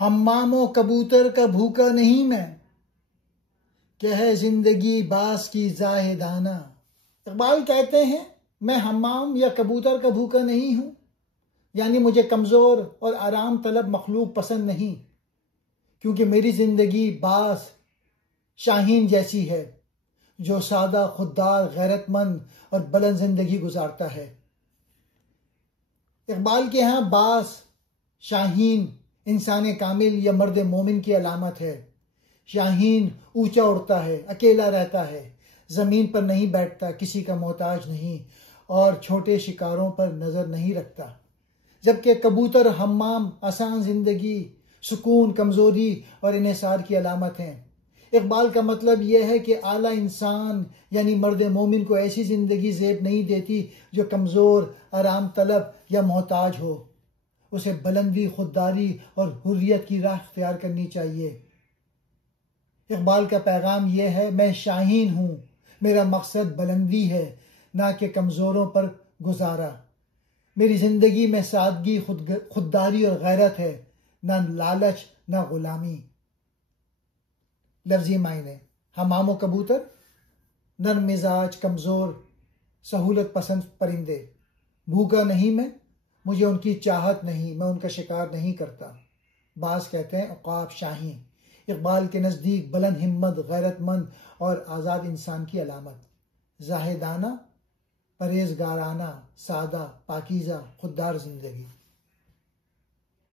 حمام و کبوتر کا بھوکا نہیں میں، کہ ہے زندگی باز کی زاہدانہ۔ اقبال کہتے ہیں میں حمام یا کبوتر کا بھوکا نہیں ہوں، یعنی مجھے کمزور اور آرام طلب مخلوق پسند نہیں، کیونکہ میری زندگی باز شاہین جیسی ہے جو سادہ، خوددار، غیرت مند اور بلند زندگی گزارتا ہے۔ اقبال کے ہاں باز، شاہین انسان کامل یا مرد مومن کی علامت ہے۔ شاہین اونچا اڑتا ہے، اکیلا رہتا ہے، زمین پر نہیں بیٹھتا، کسی کا محتاج نہیں اور چھوٹے شکاروں پر نظر نہیں رکھتا، جبکہ کبوتر حمام آسان زندگی، سکون، کمزوری اور انحصار کی علامت ہیں۔ اقبال کا مطلب یہ ہے کہ اعلیٰ انسان یعنی مرد مومن کو ایسی زندگی زیب نہیں دیتی جو کمزور، آرام طلب یا محتاج ہو۔ اسے بلندی، خودداری اور حریت کی راہ اختیار کرنی چاہیے۔ اقبال کا پیغام یہ ہے، میں شاہین ہوں، میرا مقصد بلندی ہے نہ کہ کمزوروں پر گزارا۔ میری زندگی میں سادگی، خودداری اور غیرت ہے، نہ لالچ نہ غلامی۔ لفظی معنی: حمام و کبوتر نرم مزاج، کمزور، سہولت پسند پرندے۔ بھوکا نہیں میں، مجھے ان کی چاہت نہیں، میں ان کا شکار نہیں کرتا۔ بعض کہتے ہیں عقاب، شاہین اقبال کے نزدیک بلند ہمت، غیرت مند اور آزاد انسان کی علامت۔ زاہدانہ، پرہیزگارانہ، سادہ، پاکیزہ، خوددار زندگی۔